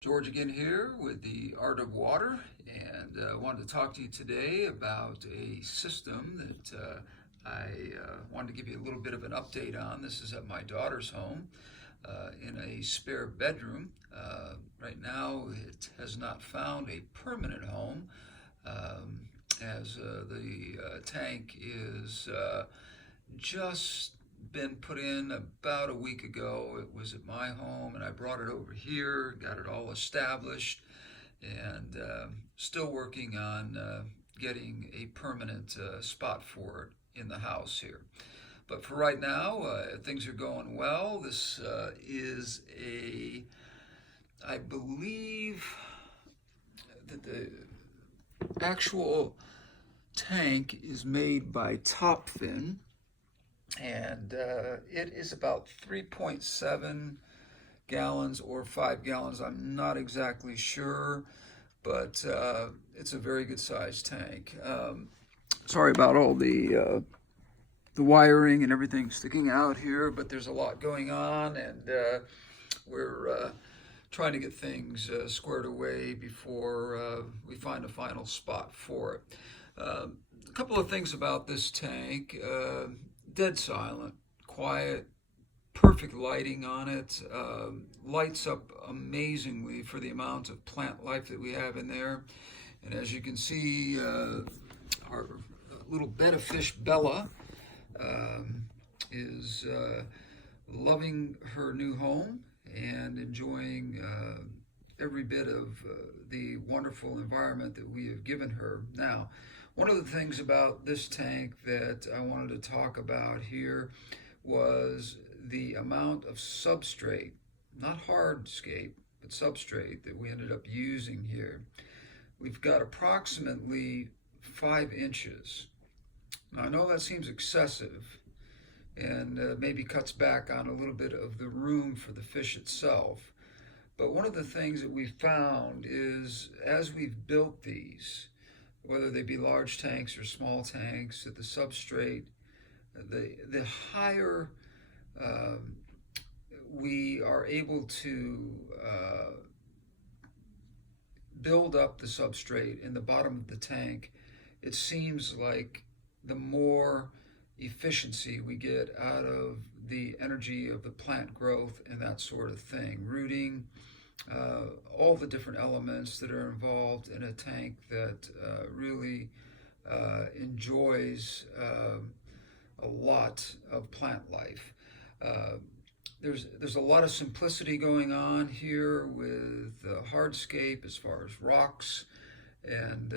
George again here with the Art of Water, and I wanted to talk to you today about a system that I wanted to give you a little bit of an update on. This is at my daughter's home in a spare bedroom. Right now, it has not found a permanent home um, as the tank is just been put in about a week ago. It was at my home, and I brought it over here, got it all established, and still working on getting a permanent spot for it in the house here. But for right now, things are going well. This is I believe that the actual tank is made by Topfin, and it is about 3.7 gallons or 5 gallons. I'm not exactly sure, but it's a very good sized tank. Sorry about all the wiring and everything sticking out here, but there's a lot going on, and we're trying to get things squared away before we find a final spot for it. A couple of things about this tank: dead silent, quiet, perfect lighting on it. Lights up amazingly for the amount of plant life that we have in there. And as you can see, our little betta fish Bella is loving her new home and enjoying every bit of the wonderful environment that we have given her. Now, one of the things about this tank that I wanted to talk about here was the amount of substrate, not hardscape, but substrate that we ended up using here. We've got approximately 5 inches. Now, I know that seems excessive and maybe cuts back on a little bit of the room for the fish itself. But one of the things that we've found is as we've built these, whether they be large tanks or small tanks, that the substrate, the higher we are able to build up the substrate in the bottom of the tank, it seems like the more efficiency we get out of the energy of the plant growth and that sort of thing. Rooting, all the different elements that are involved in a tank that really enjoys a lot of plant life. Uh, there's a lot of simplicity going on here with hardscape as far as rocks, and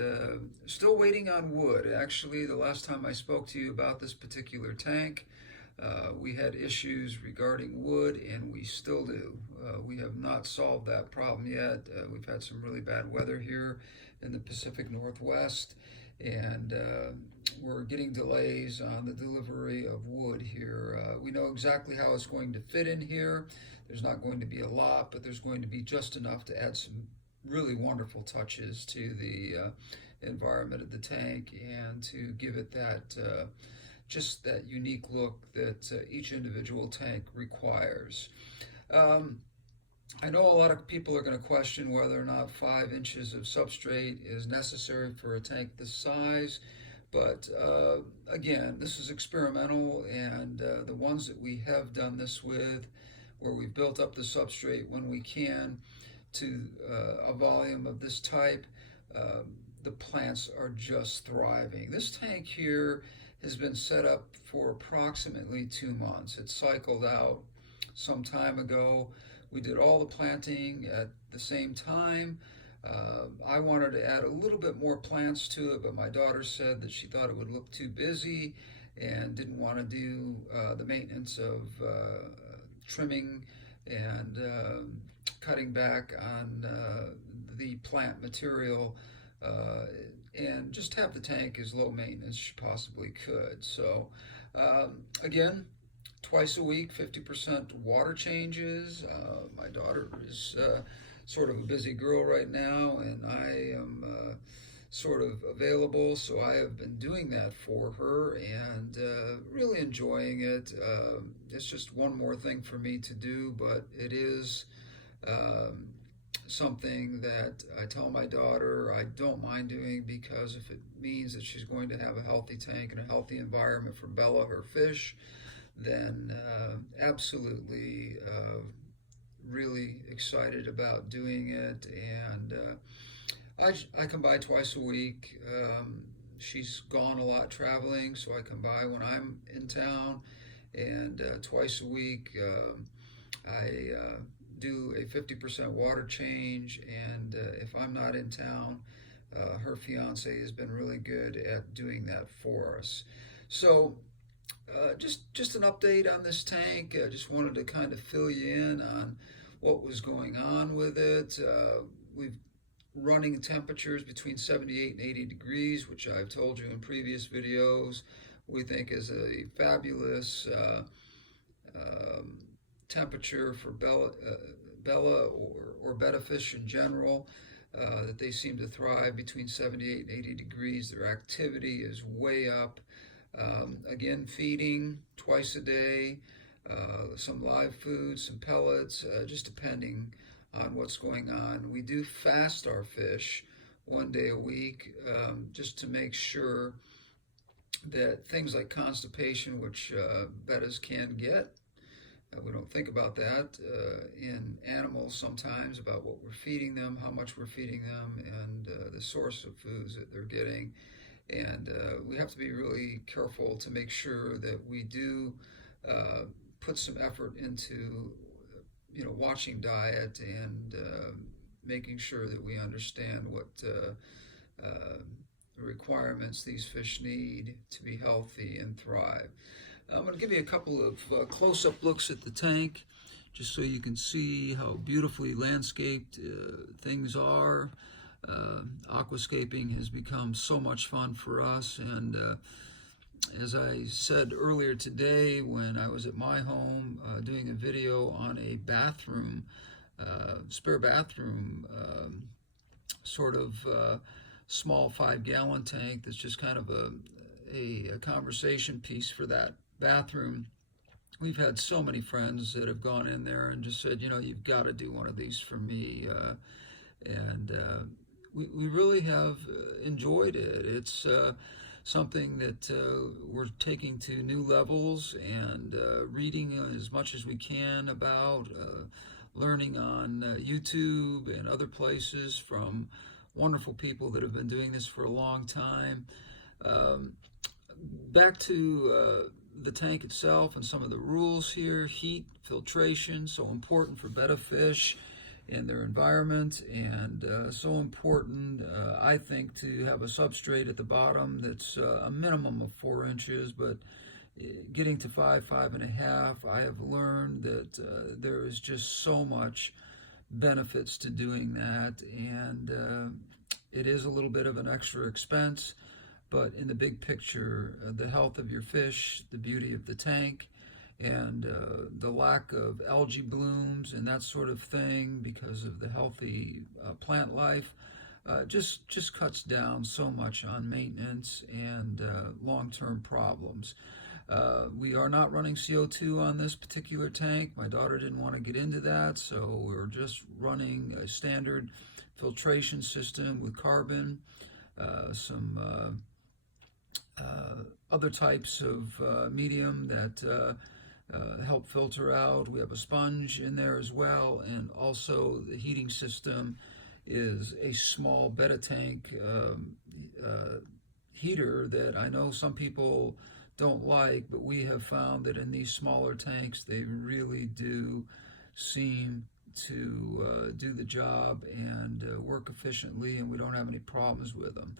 still waiting on wood. Actually, the last time I spoke to you about this particular tank, we had issues regarding wood, and we still do. We have not solved that problem yet. We've had some really bad weather here in the Pacific Northwest, and we're getting delays on the delivery of wood here. We know exactly how it's going to fit in here. There's not going to be a lot, but there's going to be just enough to add some really wonderful touches to the environment of the tank and to give it that just that unique look that each individual tank requires. I know a lot of people are going to question whether or not 5 inches of substrate is necessary for a tank this size, but again, this is experimental, and the ones that we have done this with, where we've built up the substrate when we can to a volume of this type, the plants are just thriving. This tank here has been set up for approximately 2 months. It cycled out some time ago. We did all the planting at the same time. I wanted to add a little bit more plants to it, but my daughter said that she thought it would look too busy and didn't want to do the maintenance of trimming and cutting back on the plant material, and just have the tank as low maintenance as she possibly could. So again, twice a week, 50% water changes. My daughter is sort of a busy girl right now, and I am sort of available, so I have been doing that for her and really enjoying it. It's just one more thing for me to do, but it is something that I tell my daughter I don't mind doing, because if it means that she's going to have a healthy tank and a healthy environment for Bella, her fish, then absolutely really excited about doing it. And I come by twice a week. She's gone a lot traveling, so I come by when I'm in town, and twice a week I do a 50% water change. And if I'm not in town, her fiance has been really good at doing that for us. So just an update on this tank. I just wanted to kind of fill you in on what was going on with it. We've running temperatures between 78 and 80 degrees, which I've told you in previous videos, we think is a fabulous temperature for Bella or betta fish in general, that they seem to thrive between 78 and 80 degrees. Their activity is way up. Again, feeding twice a day, some live food, some pellets, just depending on what's going on. We do fast our fish 1 day a week, just to make sure that things like constipation, which bettas can get, we don't think about that in animals sometimes, about what we're feeding them, how much we're feeding them, and the source of foods that they're getting. And we have to be really careful to make sure that we do put some effort into watching diet, and making sure that we understand what requirements these fish need to be healthy and thrive. I'm going to give you a couple of close-up looks at the tank, just so you can see how beautifully landscaped things are. Aquascaping has become so much fun for us, and as I said earlier today when I was at my home doing a video on a bathroom, spare bathroom, sort of small 5-gallon tank that's just kind of a conversation piece for that bathroom. We've had so many friends that have gone in there and just said, you've got to do one of these for me. We really have enjoyed it. It's something that we're taking to new levels, and reading as much as we can about, learning on YouTube and other places from wonderful people that have been doing this for a long time. Back to the tank itself and some of the rules here. Heat, filtration, so important for betta fish and their environment, and so important, I think, to have a substrate at the bottom that's a minimum of 4 inches, but getting to 5.5, I have learned that there is just so much benefits to doing that, and it is a little bit of an extra expense, but in the big picture, the health of your fish, the beauty of the tank, and the lack of algae blooms and that sort of thing because of the healthy plant life, just cuts down so much on maintenance and long-term problems. We are not running CO2 on this particular tank. My daughter didn't want to get into that, so we're just running a standard filtration system with carbon, some other types of medium that help filter out. We have a sponge in there as well, and also the heating system is a small betta tank heater that I know some people don't like, but we have found that in these smaller tanks they really do seem to do the job and work efficiently, and we don't have any problems with them.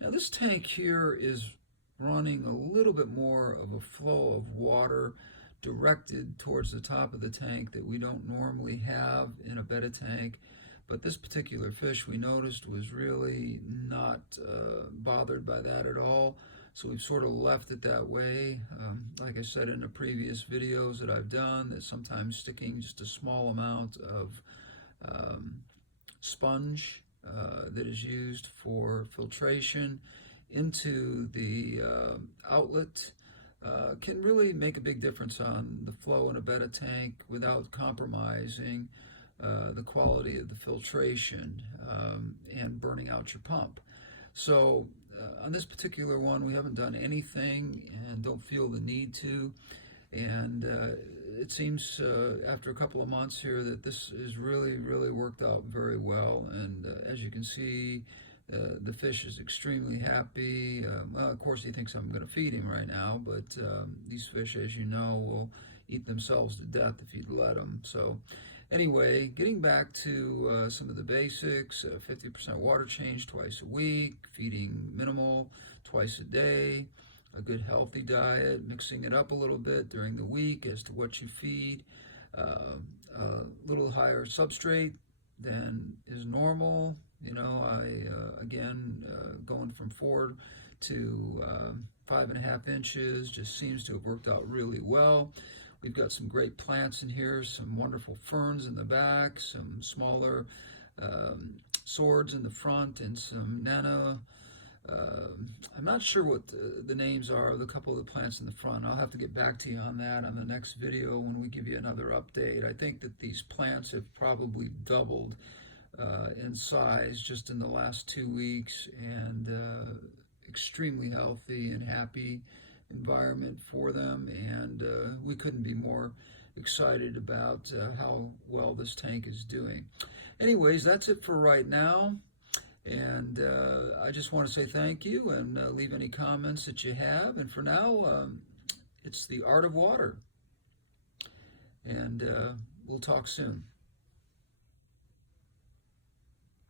Now this tank here is running a little bit more of a flow of water directed towards the top of the tank that we don't normally have in a betta tank, but this particular fish we noticed was really not bothered by that at all, so we've sort of left it that way. Like I said in the previous videos that I've done, that sometimes sticking just a small amount of sponge that is used for filtration into the outlet can really make a big difference on the flow in a betta tank without compromising the quality of the filtration, and burning out your pump. So on this particular one, we haven't done anything and don't feel the need to. And it seems after a couple of months here that this has really worked out very well. And as you can see, the fish is extremely happy. Well, of course, he thinks I'm going to feed him right now, but these fish, as you know, will eat themselves to death if you'd let them. So anyway, getting back to some of the basics, 50% water change twice a week, feeding minimal twice a day, a good healthy diet, mixing it up a little bit during the week as to what you feed, a little higher substrate than is normal. You know, going from 4 to 5.5 inches just seems to have worked out really well. We've got some great plants in here, some wonderful ferns in the back, some smaller swords in the front, and some nano. I'm not sure what the names are of a couple of the plants in the front. I'll have to get back to you on that on the next video when we give you another update. I think that these plants have probably doubled in size just in the last 2 weeks, and extremely healthy and happy environment for them, and we couldn't be more excited about how well this tank is doing. Anyways, that's it for right now, and I just want to say thank you and leave any comments that you have. And for now, it's the art of water, and we'll talk soon.